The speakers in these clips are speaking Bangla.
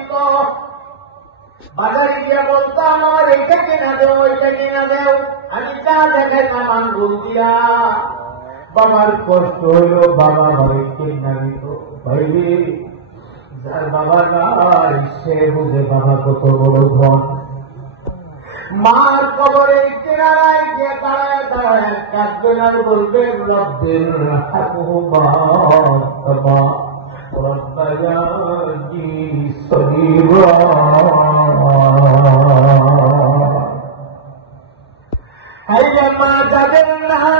দিত। বাজারে গিয়া বলতাম আমার এইটা কিনা দেও, ওইটা কিনা দেও, আমি তা দেখাইতাম আঙ্গুল দিয়া। বাবার কষ্ট হইল, বাবা বাড়ি কিনা দিত। ভাইরে, যার বাবা নাই সে বুঝে বাবা কত বড় ধন। মার কবরে কিনারায় গিয়ে দাঁড়ায় দাঁড়ায় কাঁদবেন আর বলবেন রব্বির হামহুমা কামা রব্বায়ানি সগীরা। হাইয়া মা যাদের নাই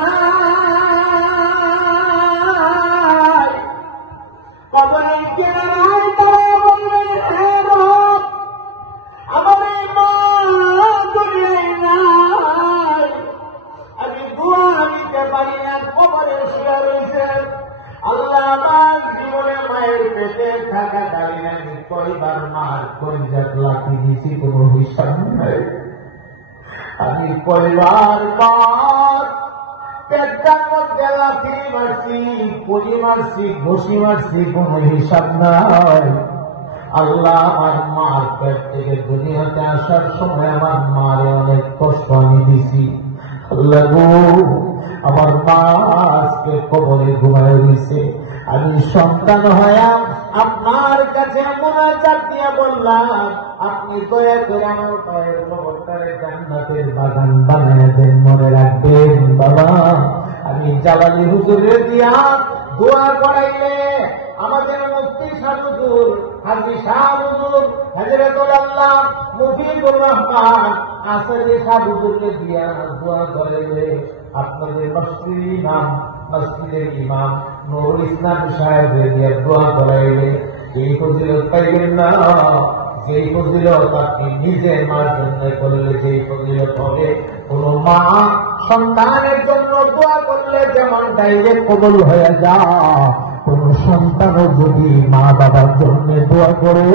কবরের কিনারায় দাঁড়ায় বলবেন হে রব, আমার এই মা দুনিয়ায় নাই, আমি দোয়া নিতে পারি না, কবরে শুয়ে রয়েছে। আল্লাহ আমার জীবনে মায়ের পেটে থাকাকালীন আমি কয়বার মার কলিজাত লাথি দিয়েছি কোনো হিসাব নাই। আমি কয়বার মার পেটটার মধ্যে লাথি মারছি, পরি মারছি, ঘষি মারছি, কোনো হিসাব নাই। আল্লাহ আমার মার পেট থেকে দুনিয়াতে আসার সময় আমার মারে অনেক কষ্ট আমি দিছি। আল্লাহ গো, আমার মা আজকে কবরে ঘুমায় রয়েছে। আমি সন্তান হয়ে আপনার কাছে মুনাজাত দিয়ে বললাম, আপনি দয়া করে আমার পায়ের কবরটারে জান্নাতের বাগান বানায় দেন, মনে রাখবেন বাবা। আমি জালালি হুজুরের দিয়া দোয়া করাইলে আমাদের মুফতি শাহ হুজুর, হাজী শাহ হুজুর, হযরতুল আল্লাহ মুফিদুর রহমান আসদি শাহ হুজুরকে দিয়া দোয়া করাইলে আপনাদের মসজিদের ইমাম, মসজিদের ইমাম নুরুল ইসলাম সাহেবের দিয়া দোয়া করাইলে এই ফজিলত পাইবেন না। যেই ফজিলত আপনি নিজে মার জন্য করলে যেই ফজিলত হবে, কোন মা সন্তানের জন্য দোয়া করলে যেমন ডাইরেক্ট কবুল হয়ে যায়, কোন সন্তানও যদি মা বাবার জন্য দোয়া করে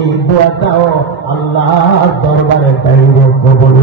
এই দোয়াটাও আল্লাহর দরবারে ডাইরেক্ট কবুল